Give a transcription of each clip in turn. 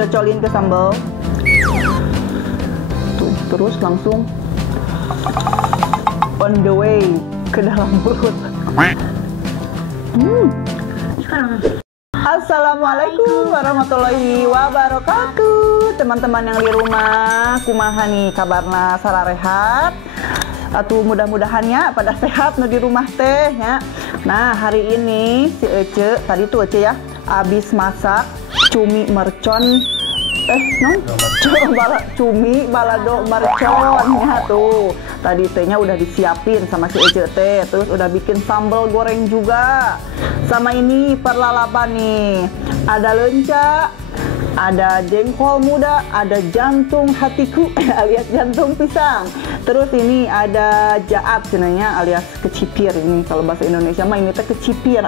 cocolin ke sambal. Tuh, terus langsung on the way ke dalam mulut. Assalamualaikum warahmatullahi wabarakatuh. Teman-teman yang di rumah, kumaha nih kabarna sararehat? Atuh mudah-mudahannya pada sehat nu di rumah teh ya. Nah, hari ini si Ece, tadi tuh Ece ya, abis masak cumi mercon cumi balado mercon ya tuh. Tadi tehnya udah disiapin sama si Ece teh, terus udah bikin sambal goreng juga. Sama ini perlalapan nih, ada lenca, ada jengkol muda, ada jantung hatiku alias jantung pisang. Terus ini ada jaat cenanya alias kecipir. Ini kalau bahasa Indonesia mah ini teh kecipir.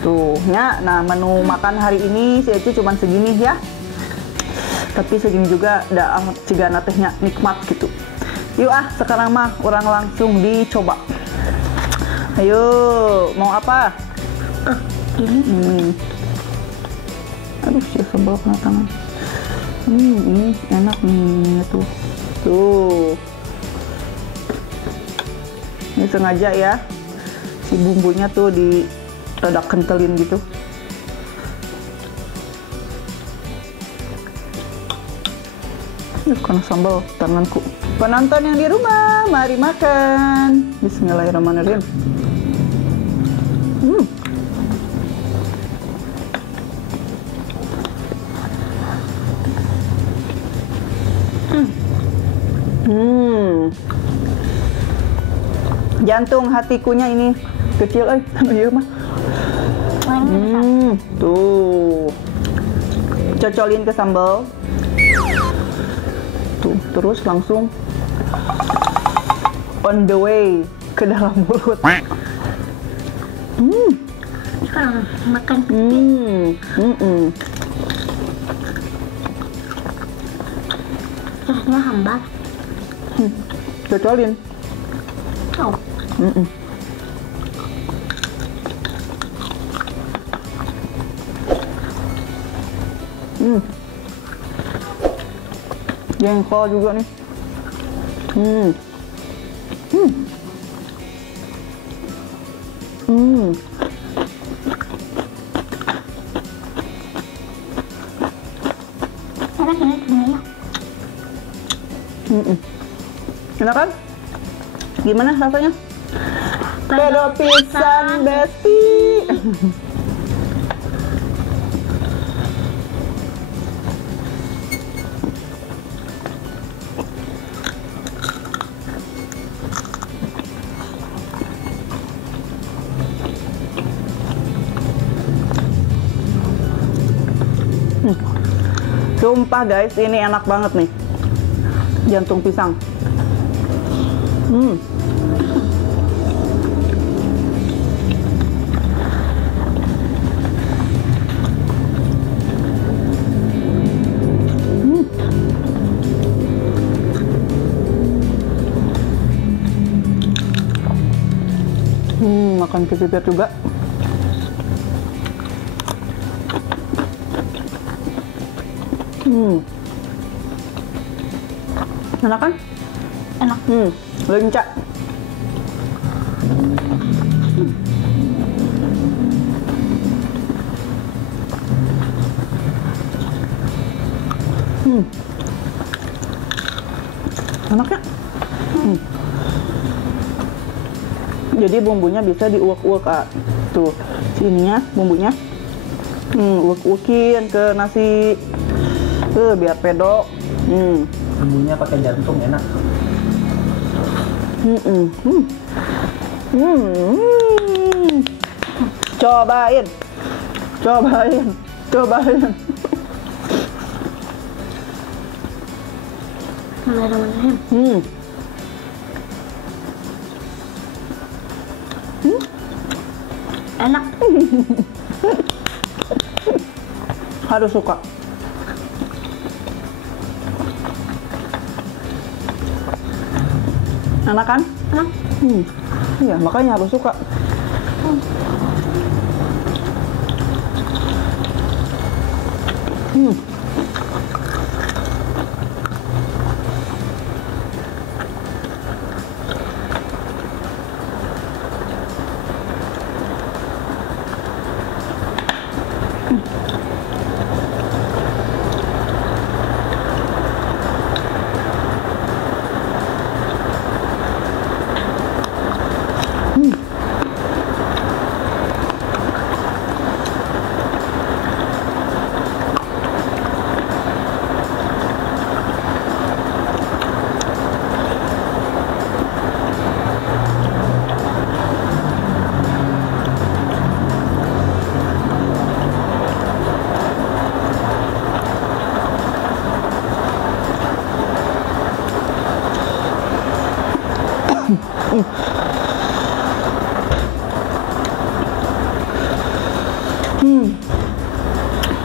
Tuh ya. Nah, menu makan hari ini si Ece cuman segini ya. Tapi segini juga dah cigana tehnya nikmat gitu. Yuk sekarang mah orang langsung dicoba. Ayo, mau apa? Ini. Aduh, sih sebel kena tangan. Ini enak nih tuh. Tuh. Ini sengaja ya. Si bumbunya tuh di rada kentelin gitu. Karena sambal tanganku. Penonton yang di rumah, mari makan. Bismillahirrahmanirrahim. Jantung hatikunya ini kecil iya mah. Tuh. Cocolin ke sambal. Tuh, terus langsung on the way ke dalam mulut. Makan rasanya hambar. Cocolin. Oh. Jengkol juga nih. Enak ini sebenarnya. Enak kan? Gimana rasanya? Pedo pisan besti. Sumpah guys, ini enak banget nih. Jantung pisang. Makan kecipir juga. Enak kan? Enak. Lenca. Enak ya? Jadi bumbunya bisa diuak-uak, tuh sininya bumbunya, uak-uakin ke nasi, biar pedo. Bumbunya pakai jantung enak. Cobain. Bismillahirrahmanirrahim. Enak. Harus suka. Enak kan? Enak. Iya, makanya harus suka.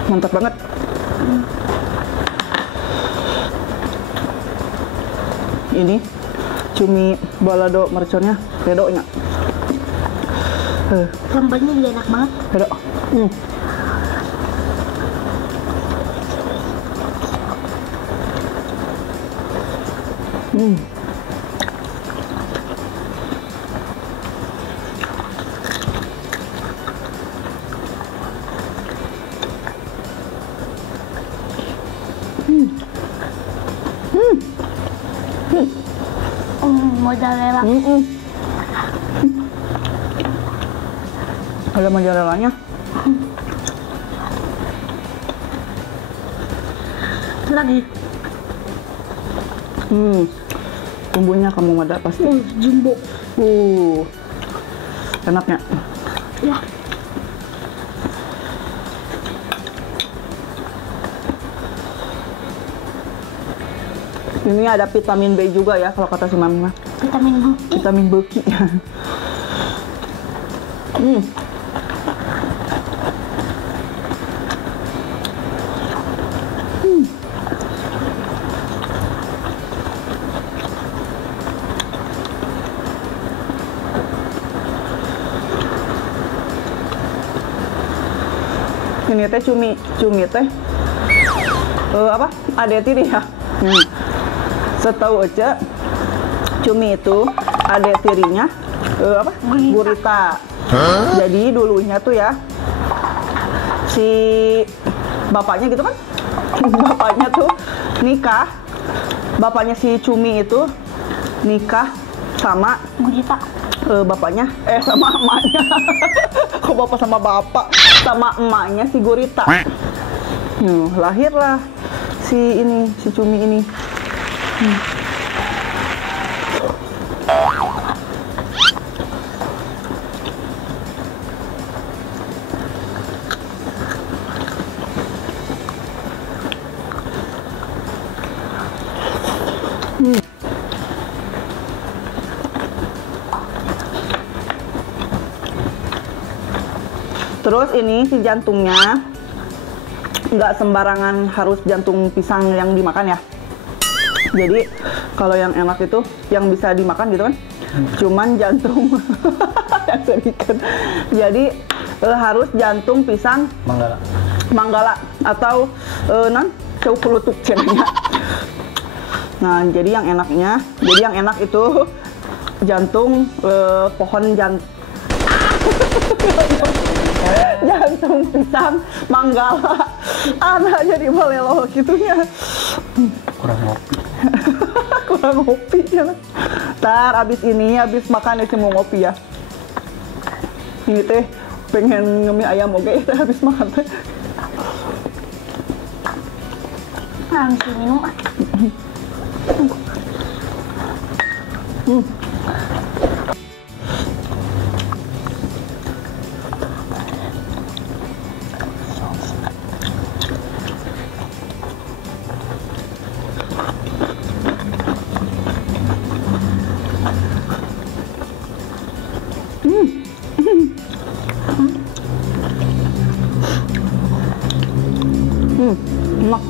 Mantap banget. Ini cumi balado merconnya pedonya. Sambalnya juga enak banget. Pedo. Mozzarella. Ada mozzarellanya. Lagi. Bumbunya kamu ada pasti. Jumbo. Enaknya. Ya. Ini ada vitamin B juga ya kalau kata si Mami mah. Vitamin B. Vitamin beki. Ini teh cumi teh apa? Ada tiri ya. Setahu aja cumi itu ada tirinya apa? Gurita. Jadi dulunya tuh ya si bapaknya gitu kan, bapaknya tuh nikah, bapaknya si cumi itu nikah sama Gurita. bapaknya sama emaknya. Kok bapak sama bapak? Sama emaknya si Gurita. Lahirlah si cumi ini. Terus ini si jantungnya nggak sembarangan harus jantung pisang yang dimakan ya. Jadi kalau yang enak itu yang bisa dimakan gitu kan, cuman jantung yang serikan. Jadi harus jantung pisang Manggala atau cukulutuk cenanya. Nah jadi yang enak itu jantung pohon jantung pisang Manggala. Anak jadi balelo gitunya. Kurang ngopi. Kurang ngopi ya. Ntar abis makan ya mau ngopi ya. Ini teh pengen ngemil ayam oke teh habis makan teh. Langsung minum. Enak.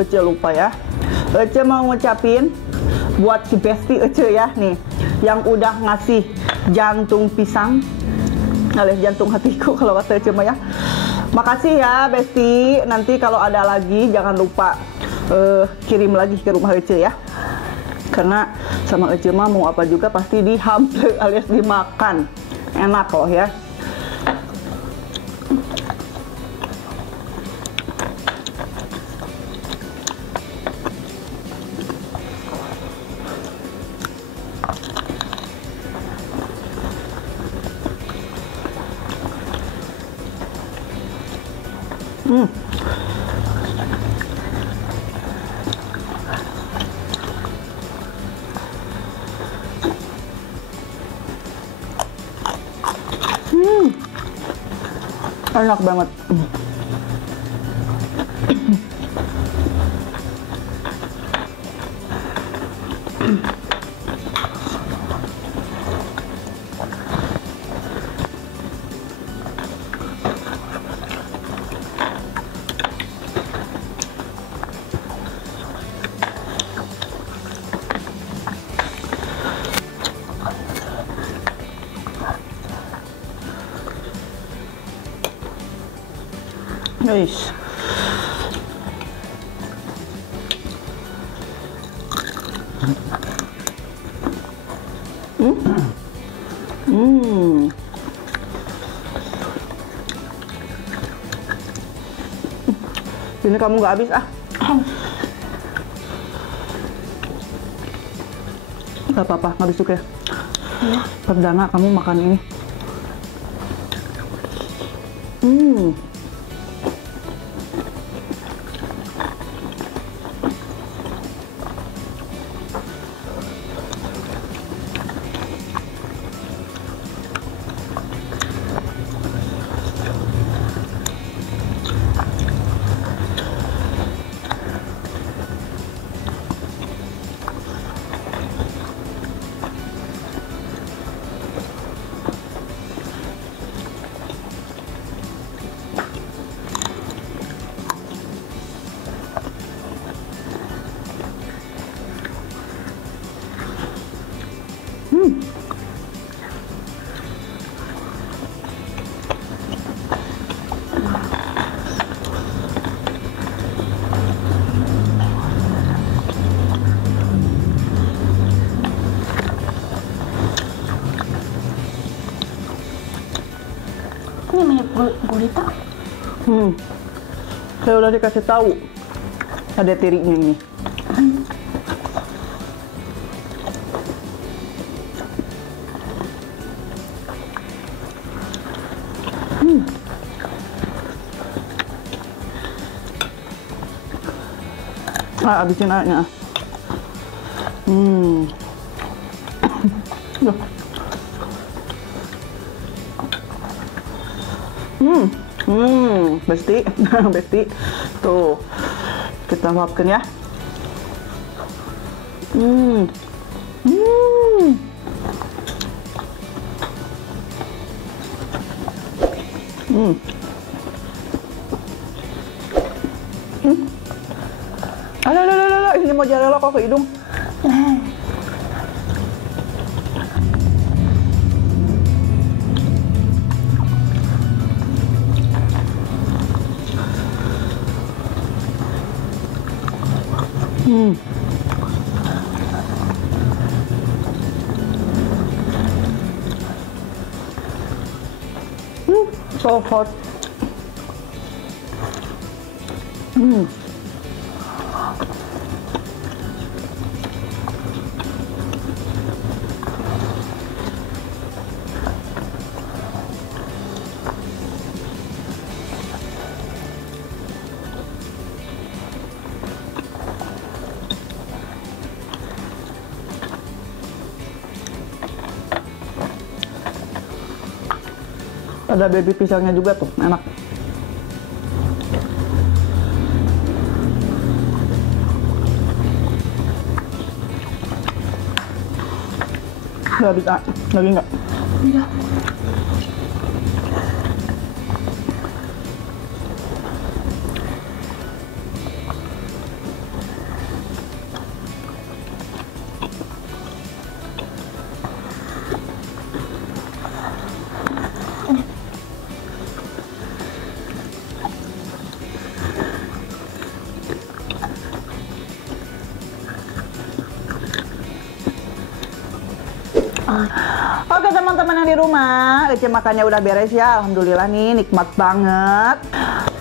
Ece lupa ya. Ece mau ngucapin buat si Besti Ece ya nih, yang udah ngasih jantung pisang alias jantung hatiku kalau kata Ece mah ya. Makasih ya Besti. Nanti kalau ada lagi jangan lupa kirim lagi ke rumah Ece ya. Karena sama Ece mah mau apa juga pasti dihample alias dimakan. Enak loh ya. Enak banget. Guys. Ini kamu nggak habis ah? Nggak apa-apa, nggak habis juga ya? Iya. Perdana kamu makan ini. Ini mirip gurita. Saya udah dikasih tahu ada tirinya ini. Habisin airnya. Loh. Besti, besti. Tuh, kita maafkan ya. Alah, ini mau jalan kok ke hidung. So hot. Ada baby pisangnya juga tuh, enak. Nggak bisa, lagi nggak? Iya. Oke teman-teman yang di rumah, Ece makannya udah beres ya. Alhamdulillah nih, nikmat banget.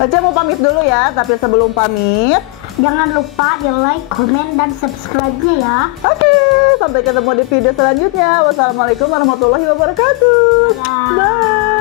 Ece mau pamit dulu ya, tapi sebelum pamit, Jangan lupa di like, komen, dan subscribe-nya ya. oke, sampai ketemu di video selanjutnya. Wassalamualaikum warahmatullahi wabarakatuh. Dadah. Bye.